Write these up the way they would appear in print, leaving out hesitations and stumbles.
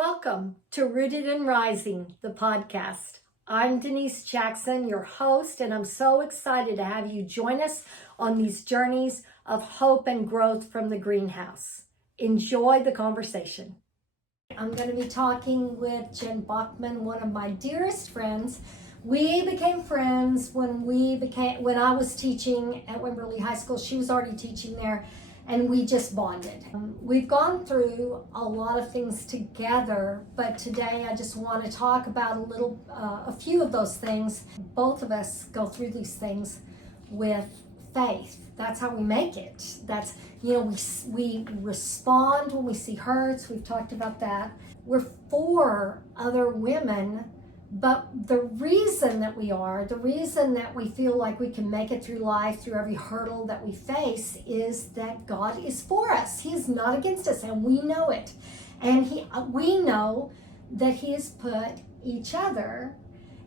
Welcome to Rooted and Rising, the podcast. I'm Denise Jackson, your host, and I'm so excited to have you join us on these journeys of hope and growth from the greenhouse. Enjoy the conversation. I'm going to be talking with Jen Bachman, one of my dearest friends. We became friends when I was teaching at Wimberley High School. She was already teaching there. And we just bonded. We've gone through a lot of things together, but today I just want to talk about a few of those things. Both of us go through these things with faith. That's how we make it. That's, we respond when we see hurts. We've talked about that. We're for other women. But the reason that we feel like we can make it through life, through every hurdle that we face, is that God is for us. He is not against us, and we know it. And we know that He has put each other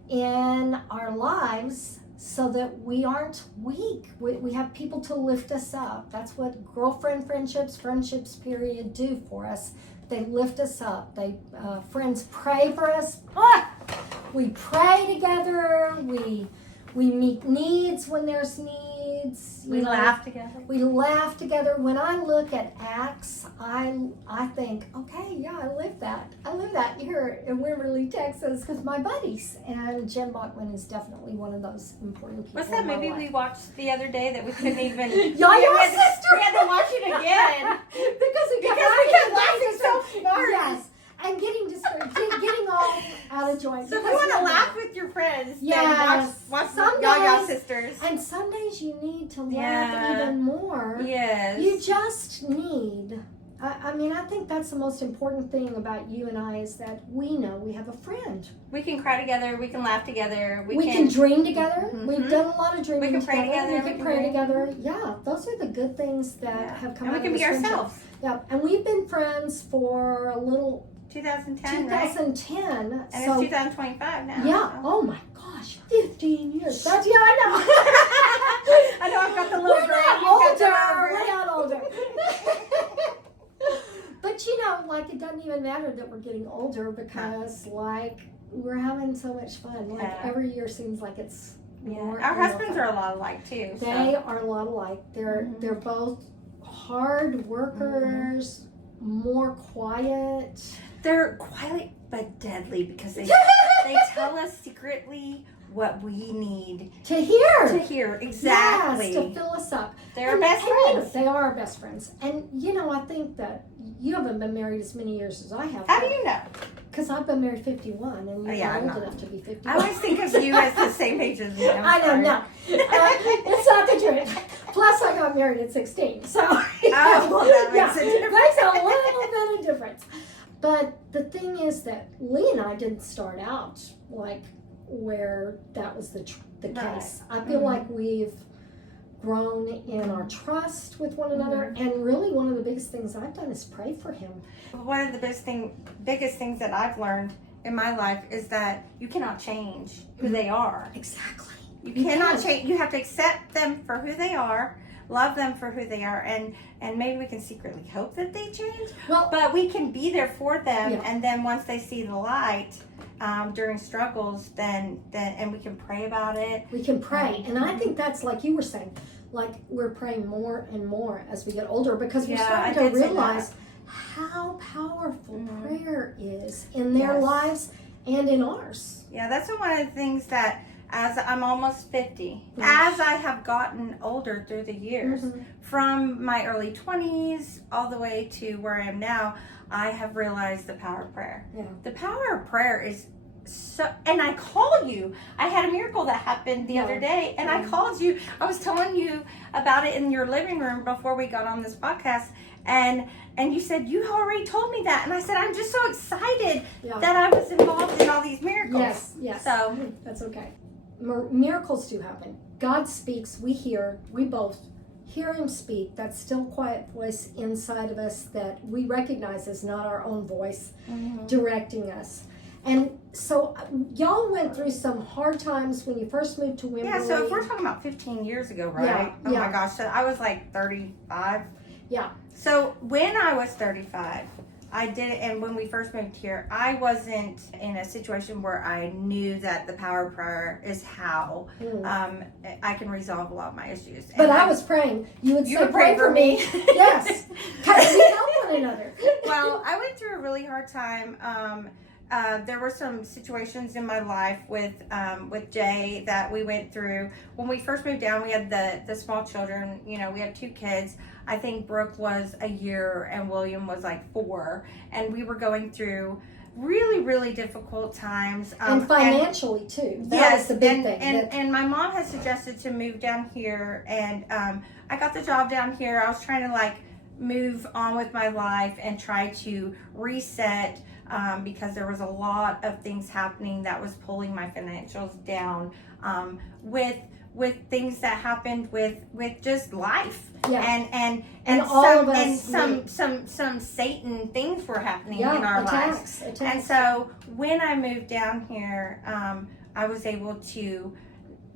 in our lives so that we aren't weak. We have people to lift us up. That's what friendships, period, do for us. They lift us up. Friends pray for us. We pray together. We meet needs when there's needs. We laugh together. We laugh together. When I look at Acts, I think, okay, yeah, I live that here in Wimberley, Texas, with my buddies. And Jen Bachman is definitely one of those important people. What's that movie we watched the other day that we couldn't even? Your sister. We had to watch it again because we kept laughing so hard. Yes. And getting all out of joint. So if you want to laugh with your friends, yes, then watch Y'all Sisters. And some days you need to laugh even more. Yes. You just need. I think that's the most important thing about you and I is that we know we have a friend. We can cry together. We can laugh together. We can dream together. Mm-hmm. We've done a lot of dreaming. We can pray together. We can pray together. Yeah, those are the good things that have come out of this. And we can be ourselves. Yeah, and we've been friends for a little. 2010, right? And it's 2025 now. Yeah. So. Oh my gosh, 15 years. That's I know. I know. I've got the little We're not older. But it doesn't even matter that we're getting older because we're having so much fun. Every year seems like it's more. Our husbands are a lot alike too. They are a lot alike. They're both hard workers, more quiet. They're quiet but deadly because they tell us secretly what we need to hear. Exactly. Yes, to fill us up. They're our best friends. They are our best friends. And I think that you haven't been married as many years as I have. How do you know? Because I've been married 51 and you're old enough to be 51. I always think of you as the same age as me. I know, no. It's not the truth. Plus, I got married at 16. So, that makes a difference. Makes a little bit of difference. But the thing is that Lee and I didn't start out where that was the case. I feel like we've grown in our trust with one another, and really one of the biggest things I've done is pray for him. One of the biggest things that I've learned in my life is that you cannot change who they are. Exactly. You cannot change. You have to accept them for who they are, love them for who they are, and maybe we can secretly hope that they change. But we can be there for them, and then once they see the light during struggles, then we can pray about it. We can pray, and I think that's like you were saying, we're praying more and more as we get older because we're starting to realize how powerful prayer is in their lives and in ours. Yeah, that's one of the things that. As I'm almost 50, as I have gotten older through the years, from my early 20s all the way to where I am now, I have realized the power of prayer. Yeah. The power of prayer is so, and I call you. I had a miracle that happened the other day, and I called you. I was telling you about it in your living room before we got on this podcast, and you said, you already told me that. And I said, I'm just so excited that I was involved in all these miracles. Yes. So that's okay. Miracles do happen. God speaks. We both hear Him speak. That still quiet voice inside of us that we recognize as not our own voice directing us. And so y'all went through some hard times when you first moved to Wimberley. Yeah, so if we're talking about 15 years ago, right? Oh my gosh, so I was 35. Yeah. So when I was 35, I did it, and when we first moved here, I wasn't in a situation where I knew that the power of prayer is how I can resolve a lot of my issues. But I was praying. You would say, pray for me. Yes. Because we help one another. Well, I went through a really hard time. There were some situations in my life with Jay that we went through. When we first moved down, we had the small children. You know, we had 2 kids. I think Brooke was a year and William was like 4. And we were going through really, really difficult times. And financially, too. That was the big thing. And my mom had suggested to move down here. And I got the job down here. I was trying to like move on with my life and try to reset. Because there was a lot of things happening that was pulling my financials down, with things that happened with just life, and some Satan things were happening in our lives. And so when I moved down here, I was able to.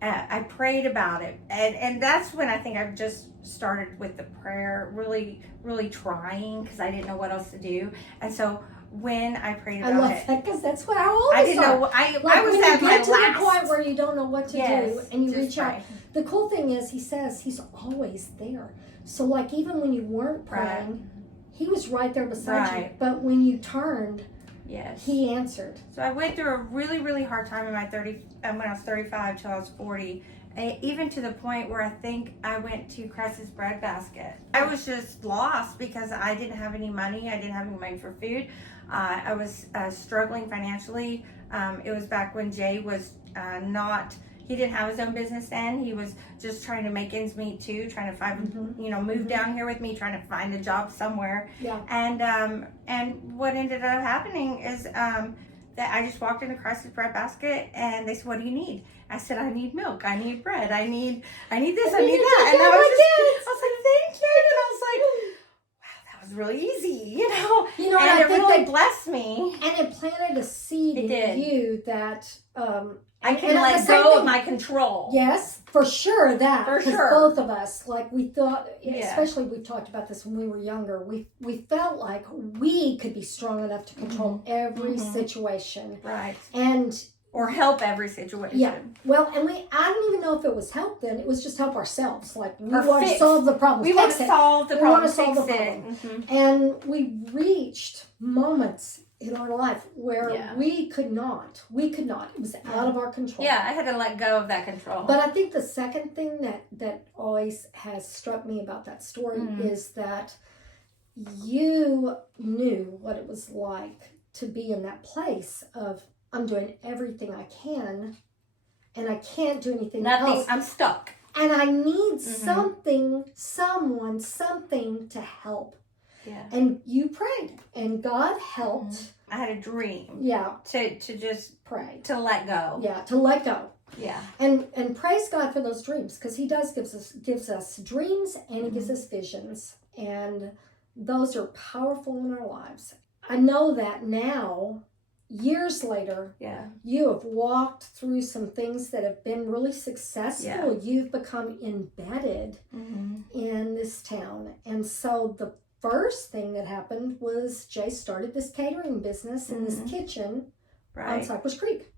I prayed about it, and that's when I think I just started with the prayer, really, really trying because I didn't know what else to do, and so. When I prayed about it, I love that because that's what I always I didn't know. I was at my last. To the point where you don't know what to do, and you reach pray. out. The cool thing is, he says he's always there. So, like even when you weren't praying, he was right there beside you. But when you turned, he answered. So I went through a really, really hard time in my when I was 35 till I was 40. Even to the point where I think I went to Cress's breadbasket. I was just lost because I didn't have any money. I didn't have any money for food. I was struggling financially. It was back when Jay was he didn't have his own business then. He was just trying to make ends meet too, trying to find, move down here with me, trying to find a job somewhere. Yeah. And what ended up happening is that I just walked into Christ's breadbasket and they said, "What do you need?" I said, "I need milk. I need bread. I need this. I need that." And I was like, "Thank you." And I was like, "Wow, that was really easy," and it really blessed me. And it planted a seed in you that I can let go of my control. Yes, for sure that. For sure. Both of us, like we thought, especially we talked about this when we were younger, we felt like we could be strong enough to control every situation. Right. Or help every situation. Yeah. Well, and I don't even know if it was help then. It was just help ourselves. Like, we want to solve the problem. We want to solve the problem. We want to solve the problem. Mm-hmm. And we reached moments in our life where we could not. It was out of our control. Yeah, I had to let go of that control. But I think the second thing that always has struck me about that story is that you knew what it was like to be in that place of, I'm doing everything I can, and I can't do anything else. I'm stuck. And I need something to help. Yeah. And you prayed, and God helped. I had a dream. Yeah. To just pray. To let go. Yeah, to let go. Yeah. And praise God for those dreams, because He does gives us dreams, and He gives us visions, and those are powerful in our lives. I know that now. Years later, you have walked through some things that have been really successful. Yeah. You've become embedded in this town. And so the first thing that happened was Jay started this catering business in this kitchen on Cypress Creek.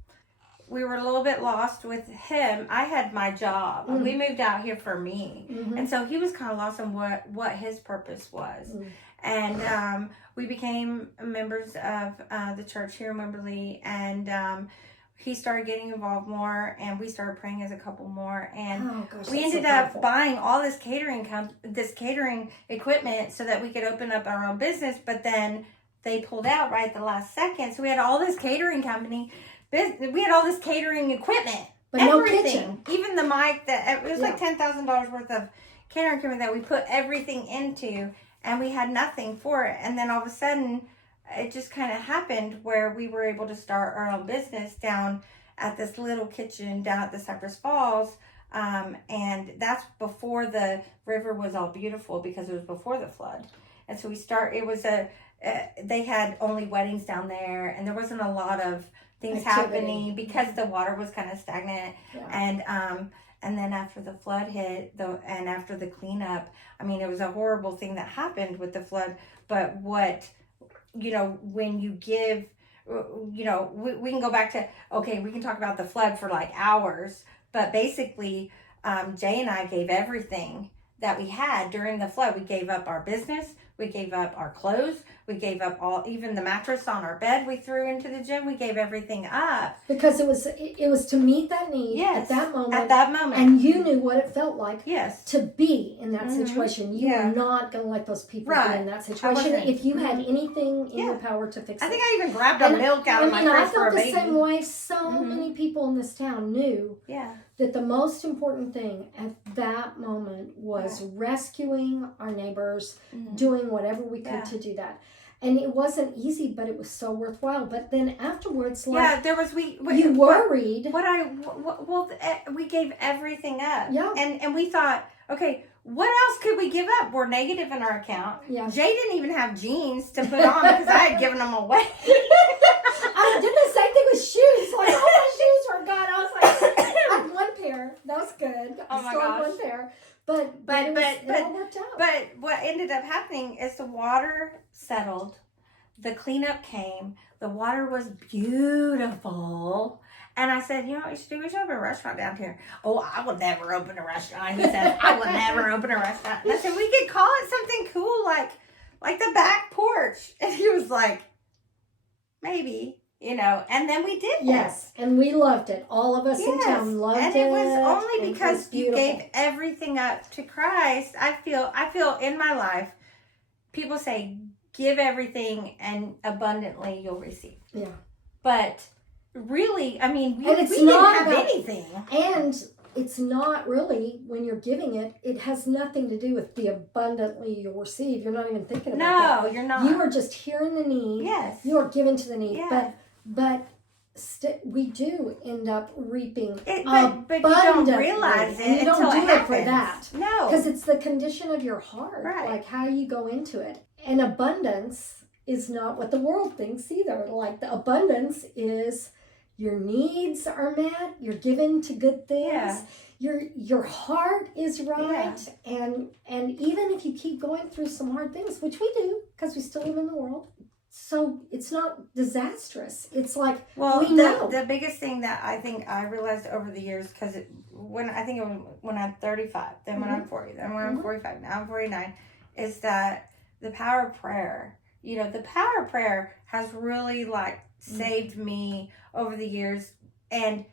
We were a little bit lost with him. I had my job. We moved out here for me. And so he was kind of lost on what his purpose was. And we became members of the church here in Wimberley, and he started getting involved more, and we started praying as a couple more, and we ended up buying all this catering equipment so that we could open up our own business. But then they pulled out right at the last second, so we had all this catering company. We had all this catering equipment, but everything, no kitchen. Even the mic. That it was like $10,000 worth of catering equipment that we put everything into. And we had nothing for it. And then all of a sudden, it just kind of happened where we were able to start our own business down at this little kitchen down at the Cypress Falls. And that's before the river was all beautiful, because it was before the flood. And so they had only weddings down there, and there wasn't a lot of things happening because the water was kind of stagnant. Yeah. And then after the flood hit, and after the cleanup, I mean, it was a horrible thing that happened with the flood. But what when you give, we can go back to, okay, we can talk about the flood for like hours, but basically, Jay and I gave everything that we had during the flood. We gave up our business. We gave up our clothes. We gave up even the mattress on our bed we threw into the gym. We gave everything up. Because it was to meet that need Yes, at that moment. At that moment. And you knew what it felt like yes. to be in that situation. You Yeah. were not going to let those people Right. be in that situation if you had anything in Yeah. your power to fix it. I think I even grabbed a milk out of my fridge I for felt a the baby. same way. So many people in this town knew that the most important thing at that moment was rescuing our neighbors, doing whatever we could to do that. And it wasn't easy, but it was so worthwhile. But then afterwards, there was you worried. We gave everything up. Yeah. And we thought, okay, what else could we give up? We're negative in our account. Yeah. Jay didn't even have jeans to put on because I had given them away. I did the same thing with shoes. Like all my shoes were gone. I was like, I had one pair. That was good. Oh my I still had gosh. one pair. But it all worked out. But what ended up happening is the water settled, the cleanup came, the water was beautiful, and I said, you know what we should do? We should open a restaurant down here. Oh, I would never open a restaurant. He said, I would never open a restaurant. And I said, we could call it something cool like the back porch. And he was like, maybe. And then we did this. Yes, and we loved it. All of us in town loved it. And it was only because you gave everything up to Christ. I feel in my life, people say, give everything and abundantly you'll receive. Yeah. But really, I mean, we didn't have anything. And it's not really, when you're giving it, it has nothing to do with the abundantly you'll receive. You're not even thinking about that. No, you're not. You are just hearing the need. Yes. You are giving to the need. Yeah. But we do end up reaping but you don't realize it and you until don't do it it happens. for that. No. Because it's the condition of your heart. Right. Like how you go into it. And abundance is not what the world thinks either. Like the abundance is your needs are met, you're given to good things. Yeah. Your heart is right. Yeah. And even if you keep going through some hard things, which we do, because we still live in the world, so it's not disastrous. It's like, we know. The biggest thing that I think I realized over the years, because when I'm 35, then when I'm 40, then when I'm 45, now I'm 49, is that the power of prayer. The power of prayer has really saved me over the years, and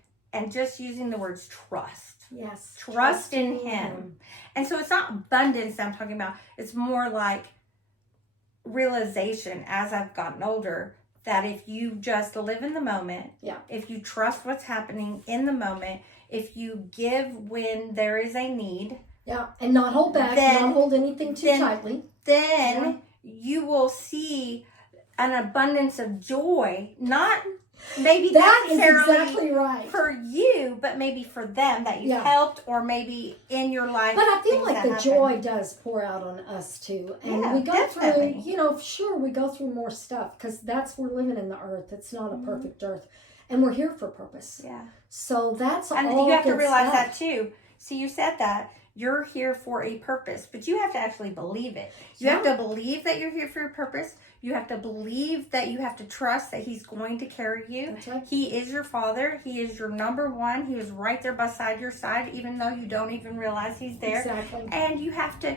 just using the words trust. Yes. Trust in Him. And so it's not abundance that I'm talking about. It's more like realization as I've gotten older that if you just live in the moment, if you trust what's happening in the moment, if you give when there is a need, and not hold back, not hold anything too tightly, then you will see an abundance of joy, not maybe that necessarily is exactly right for you, but maybe for them that you've helped, or maybe in your life. But I feel like the joy does pour out on us too, and we go through. Sure, we go through more stuff because we're living in the earth. It's not a perfect earth, and we're here for purpose. Yeah. So that's all. And you have to realize that too. See, you said that. You're here for a purpose, but you have to actually believe it. You have to believe that you're here for a purpose. You have to believe that you have to trust that He's going to carry you. That's right. He is your Father. He is your number one. He is right there beside your side, even though you don't even realize He's there. Exactly. And you have to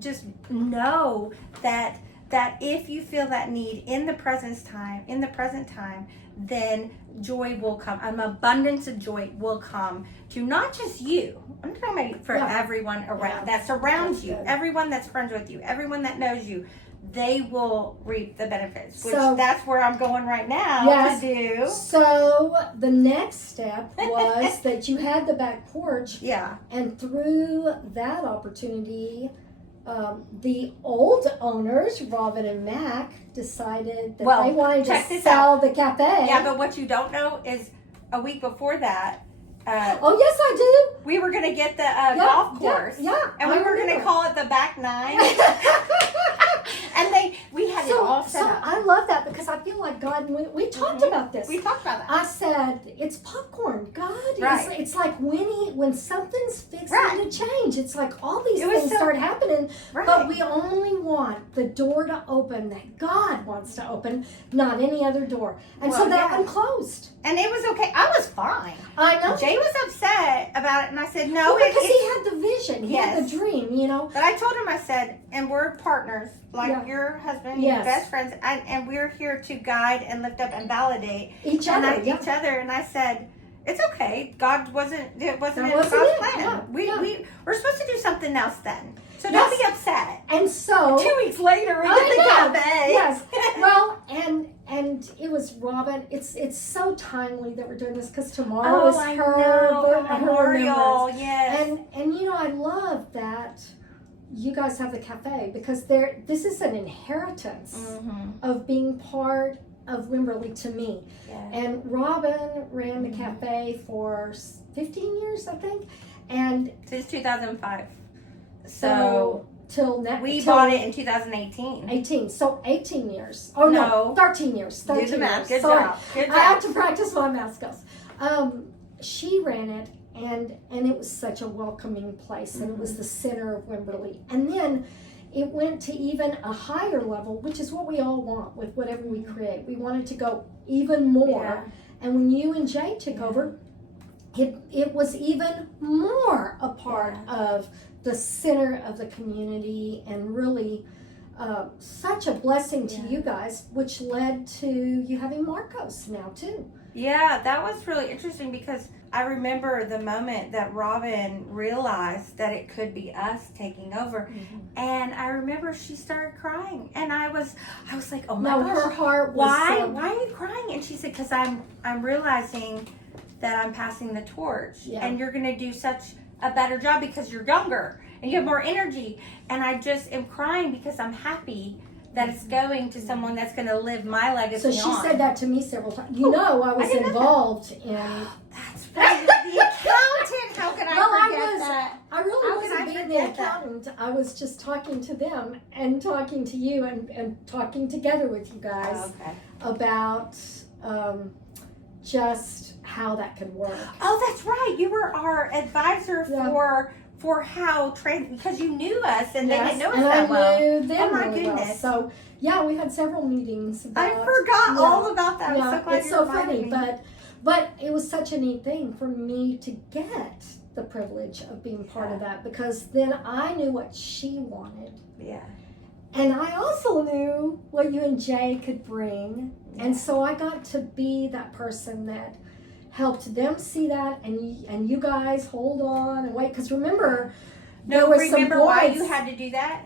just know that if you feel that need in the present time, then joy will come. An abundance of joy will come to not just you. I'm talking about for everyone around that surrounds you, everyone that's friends with you, everyone that knows you. They will reap the benefits, which that's where I'm going right now to do. So the next step was that you had the back porch. Yeah. And through that opportunity, the old owners, Robin and Mac, decided that they wanted to sell the cafe. Yeah, but what you don't know is a week before that, oh, yes, I do. We were going to get the golf course. Yeah. And we were going to call it the Back Nine. And we had had it all set so up. I love that because I feel like God, we talked about this. We talked about that. I said, it's popcorn. God, Right. it's like when something's fixing Right. to change, it's like all these It was things so- start happening, Right. but we only want the door to open that God wants to open, not any other door. And so Well, that yeah. one closed. And it was okay. I was fine. I know. Jay was upset about it, and I said, no, Well, because it's... he had the vision, he had Yes. the dream, you know. But I told him, I said, and we're partners, like Yeah. your husband, Yes. your best friends, and we're here to guide and lift up and validate Each other, yeah. each other. And I said, it's okay. God wasn't. It wasn't That in wasn't God's it. plan. Yeah. We're supposed to do something else then. So Yes. don't be upset. And so 2 weeks later, we I get the know. cafe. Yes. Well, and it was Robin. It's so timely that we're doing this because tomorrow Oh, is I her know. her Memorial. remembrance. Yes. And you know, I love that you guys have the cafe because this is an inheritance Mm-hmm. of being part of Wimberley to me. Yes. And Robin ran the cafe for 15 years, I think, and Since 2005. so till now We bought it in 2018. 18. So 18 years. Oh no, No. 13 years. 13 Do the math. years. Good Sorry. job. Good I have job. to practice my math skills. She ran it, and it was such a welcoming place, and it was the center of Wimberley. And then it went to even a higher level, which is what we all want with whatever we create. We want it to go even more. Yeah. And when you and Jay took over, it was even more a part of the center of the community, and really such a blessing to you guys, which led to you having Marcos now too. Yeah, that was really interesting because I remember the moment that Robin realized that it could be us taking over, and I remember she started crying, and I was like, oh my No, gosh, her heart was why so- are you crying? And she said, because I'm realizing that I'm passing the torch, and you're gonna do such a better job because you're younger and you have more energy, and I just am crying because I'm happy that it's going to someone that's going to live my legacy. So she on. said that to me several times. You know, I was didn't know involved in. That's right. The accountant. How can I Well, I forget was- that? I really How can wasn't I being the forget that? accountant. I was just talking to them and talking to you and talking together with you guys Oh, okay. about just how that could work. Oh, that's right. You were our advisor Yeah. for how because you knew us and they didn't know us and that I well. knew them Oh, my really well. goodness. So yeah, we had several meetings. I About, forgot all about that. I'm Yeah, so glad it's you so reminded funny, me. but it was such a neat thing for me to get the privilege of being part of that, because then I knew what she wanted, Yeah. and I also knew what you and Jay could bring, and so I got to be that person that helped them see that, and you guys hold on and wait, because remember, there was remember some why boys. you had to do that?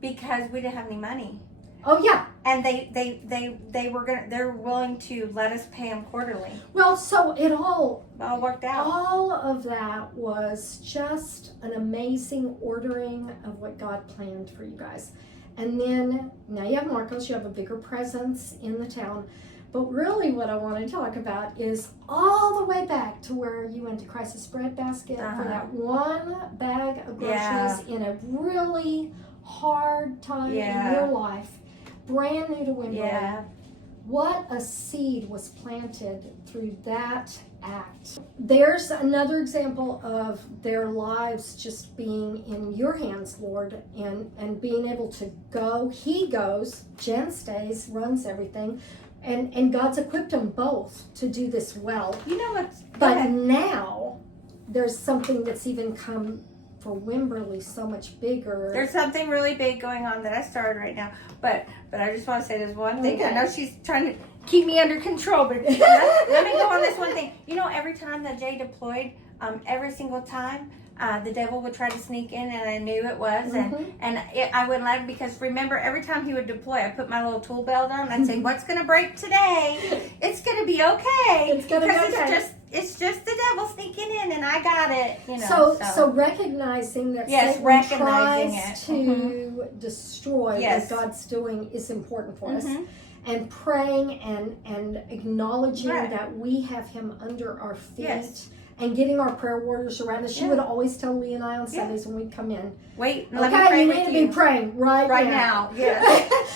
Because we didn't have any money. Oh yeah. And they're willing to let us pay them quarterly. Well, so it all Worked out. All of that was just an amazing ordering of what God planned for you guys. And then now you have Marcos, you have a bigger presence in the town. But really what I want to talk about is all the way back to where you went to Crisis Breadbasket for that one bag of groceries in a really hard time in your life. Brand new to Wimberley. Yeah. What a seed was planted through that act. There's another example of their lives just being in your hands, Lord, and being able to go. He goes, Jen stays, runs everything, and God's equipped them both to do this well. You know what's But now there's something that's even come for Wimberley so much bigger. There's something really big going on that I started right now, but I just want to say this one thing. Okay. I know she's trying to keep me under control, but let me go on this one thing. You know, every time that Jay deployed, every single time, the devil would try to sneak in, and I knew it was, I wouldn't let him, because remember, every time he would deploy, I put my little tool belt on, and I'd say, "What's going to break today? It's going to be okay." It's gonna be because okay. It's just the devil sneaking in, and I got it. You know. So recognizing that Yes, Satan recognizing tries it. to destroy Yes. what God's doing is important for us. Mhm. And praying and acknowledging Right. that we have him under our feet. Yes. and getting our prayer warriors around us. She Yeah. would always tell Lee and I on Yeah. Sundays when we'd come in, Wait, let me okay, pray you with need to you. be praying right Now, yes.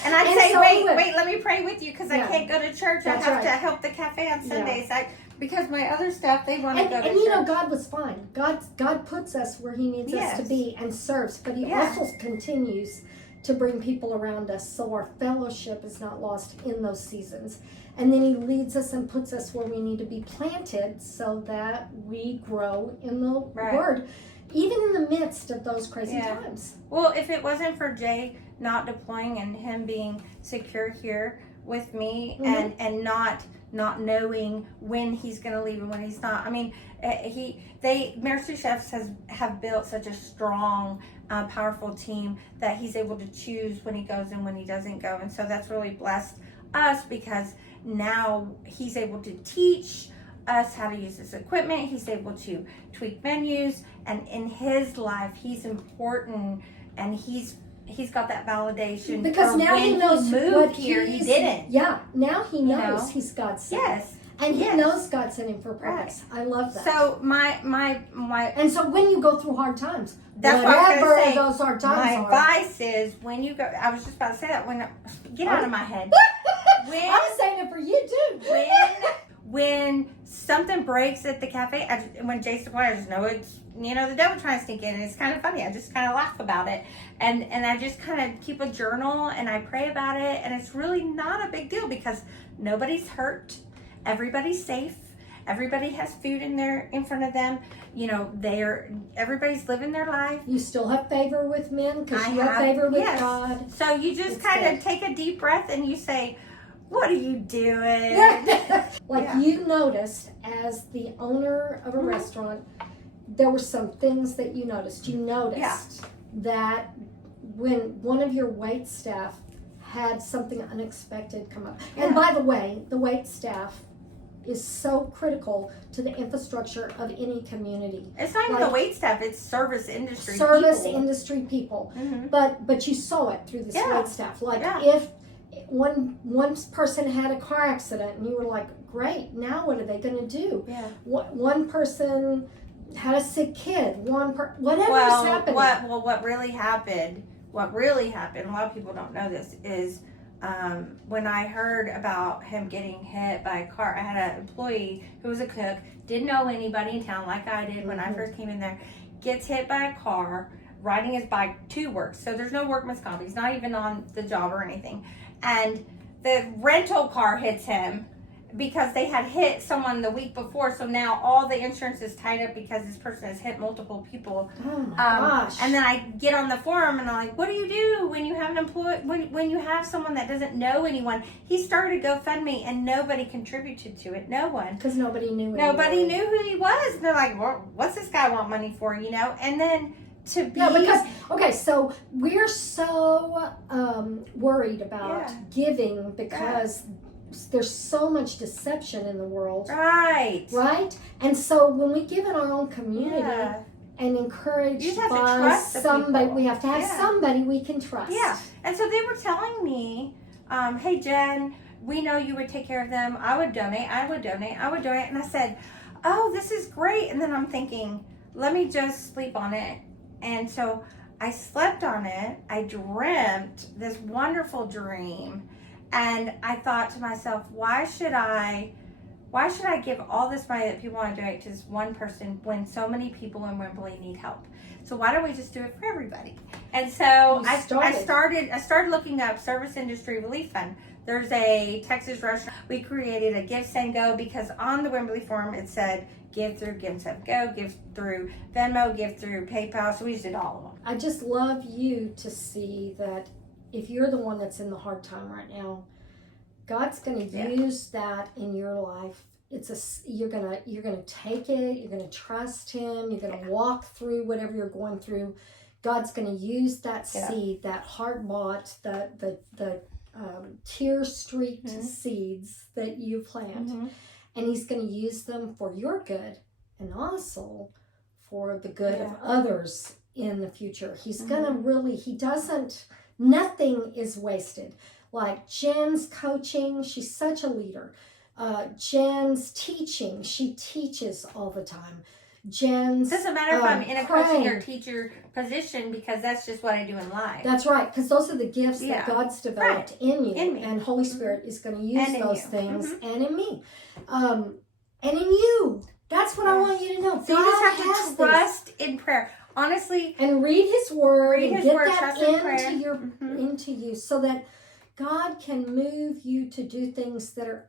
And I'd And say, so wait, would- let me pray with you because I Yeah. can't go to church. That's I have right. to help the cafe on Sundays. Because my other staff, they want to go to And you know, church. God was fine. God puts us where He needs us to Yes. be and serves, but He Yeah. also continues to bring people around us so our fellowship is not lost in those seasons. And then He leads us and puts us where we need to be planted so that we grow in the Right. Word, even in the midst of those crazy Yeah. times. Well, if it wasn't for Jay not deploying and him being secure here with me Mhm. and not knowing when he's going to leave and when he's not. I mean, Master Chefs have built such a strong, powerful team that he's able to choose when he goes and when he doesn't go. And so that's really blessed us because now he's able to teach us how to use this equipment. He's able to tweak menus, and in his life, he's important, and he's got that validation Because for now when he knows moved what here. He he's- didn't. Yeah, now he You knows know? he's God's son. Yes. And he Yes. knows God sent him for a purpose. I love that. So my And so when you go through hard times, That's what I was whatever gonna say. those hard my times are. advice is when you go. I was just about to say that get out of my head. When I'm saying it for you too. when something breaks at the cafe, when Jay's deployed, I just know it's the devil trying to sneak in, and it's kind of funny. I just kind of laugh about it, and I just kind of keep a journal and I pray about it, and it's really not a big deal because nobody's hurt, everybody's safe, everybody has food in front of them. Everybody's living their life. You still have favor with men because I you have favor with yes. God. So you just It's kind good. of take a deep breath and you say, "What are you doing?" Like Yeah. you noticed as the owner of a Mhm. restaurant, there were some things that you noticed. You noticed that when one of your wait staff had something unexpected come up. And Yeah. by the way, the wait staff is so critical to the infrastructure of any community. It's not even Like- the wait staff; it's service industry. Service people. industry people. Mhm. But you saw it through this Yeah. wait staff. Like Yeah. if one person had a car accident and you were like, great, now what are they going to do? Yeah. One person had a sick kid. Whatever's Well, happening. what really happened? What really happened? A lot of people don't know this is when I heard about him getting hit by a car. I had an employee who was a cook, didn't know anybody in town like I did when I Mhm. first came in there. Gets hit by a car riding his bike to work. So there's no workman's comp. He's not even on the job or anything. And the rental car hits him because they had hit someone the week before. So now all the insurance is tied up because this person has hit multiple people. Oh my gosh. And then I get on the forum and I'm like, what do you do when you have an employee, when you have someone that doesn't know anyone? He started a GoFundMe and nobody contributed to it. No one. Because nobody knew Nobody anybody. knew who he was. And they're like, well, what's this guy want money for, And then to be... Yeah, because, okay, so we're so worried about Yeah. giving because there's so much deception in the world, Right. right? And so when we give in our own community Yeah. and encouraged You just have to by trust the somebody, people. we have to have Yeah. somebody we can trust. Yeah. And so they were telling me, hey, Jen, we know you would take care of them. I would donate. And I said, oh, this is great. And then I'm thinking, let me just sleep on it. And so I slept on it. I dreamt this wonderful dream. And I thought to myself, why should I give all this money that people want to donate to this one person when so many people in Wimberley need help? So why don't we just do it for everybody? And so I started looking up Service Industry Relief Fund. There's a Texas restaurant. We created a Give, Send, Go because on the Wimberley forum it said give through Give, Send, Go, give through Venmo, give through PayPal. So we just did all of them. I just love you to see that if you're the one that's in the hard time right now, God's going to use that in your life. You're gonna take it. You're gonna trust Him. You're gonna walk through whatever you're going through. God's gonna use that seed, that heart bought, the tear streaked seeds that you plant, and He's gonna use them for your good and also for the good of others in the future. He's gonna really. Nothing is wasted. Like Jen's coaching, she's such a leader. Jen's teaching. She teaches all the time. Jen's It doesn't matter if I'm in a praying. coaching or teacher position, because that's just what I do in life. That's right, because those are the gifts Yeah. that God's developed in you, In me. and Holy Spirit is going to use And in those you. things, and in me, and in you. That's what I want you to know. So you just have to trust in prayer. Honestly, and read His Word, Read and His get Word, that trust in into prayer. your Mhm. into you, so that God can move you to do things that are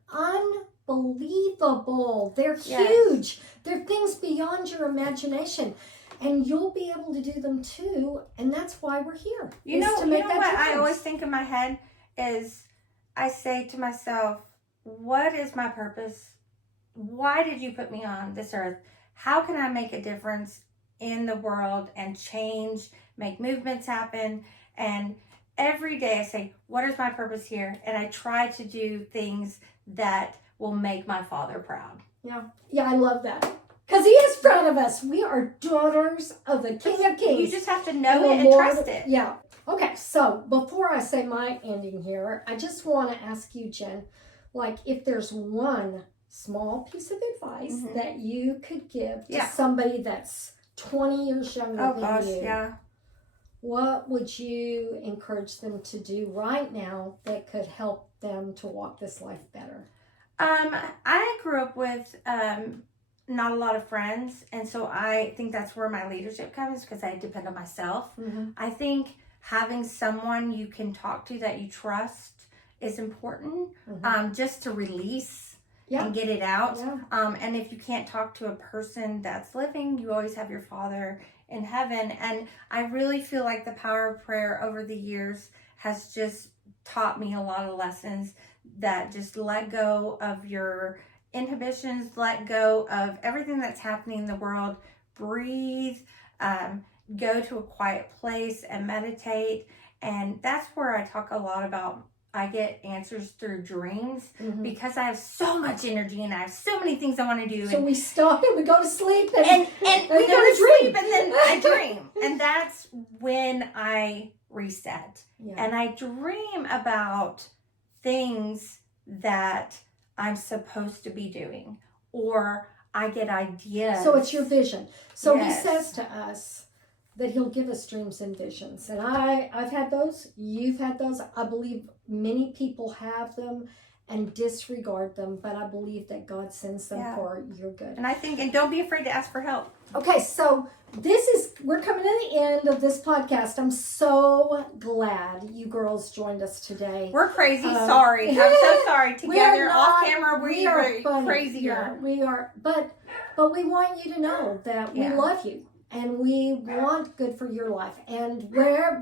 unbelievable. They're Yes. huge. They're things beyond your imagination. And you'll be able to do them too. And that's why we're here. you is know to make that what I difference. always think in my head is, I say to myself, what is my purpose? Why did you put me on this earth? How can I make a difference in the world and change, make movements happen? And every day I say, what is my purpose here? And I try to do things that will make my Father proud. Yeah, I love that. Because He is proud of us. We are daughters of the King of Kings. You just have to know the it and Lord- trust it. Yeah. Okay, so before I say my ending here, I just want to ask you, Jen, like if there's one small piece of advice Mhm. that you could give to Yeah. somebody that's 20 years younger Oh than gosh, you, yeah. what would you encourage them to do right now that could help them to walk this life better? I grew up with not a lot of friends, and so I think that's where my leadership comes, because I depend on myself. Mm-hmm. I think having someone you can talk to that you trust is important, Mm-hmm. just to release Yeah. and get it out. Yeah. And if you can't talk to a person that's living, you always have your Father in heaven. And I really feel like the power of prayer over the years has just taught me a lot of lessons, that just let go of your inhibitions, let go of everything that's happening in the world, breathe, go to a quiet place and meditate. And that's where I talk a lot about, I get answers through dreams, Mm-hmm. because I have so much energy and I have so many things I want to do. So we stop and we go to sleep and and we go to dream. sleep, and then I dream. And that's when I reset. Yeah. And I dream about things that I'm supposed to be doing, or I get ideas. So it's your vision. So Yes. He says to us that He'll give us dreams and visions. And I've had those. You've had those. I believe many people have them and disregard them, but I believe that God sends them Yeah. for your good. And I think, and don't be afraid to ask for help. Okay, so we're coming to the end of this podcast. I'm so glad you girls joined us today. We're crazy. Sorry. I'm so sorry. Together, off camera, we are funny. crazier. Yeah, we are, but we want you to know that we Yeah. love you and we want good for your life. And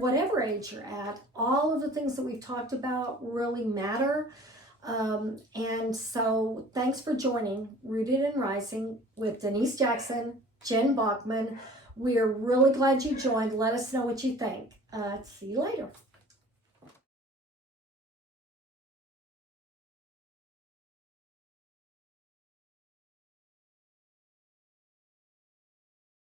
whatever age you're at, all of the things that we've talked about really matter. And so thanks for joining Rooted and Rising with Denise Jackson, Jen Bachman. We are really glad you joined. Let us know what you think. See you later.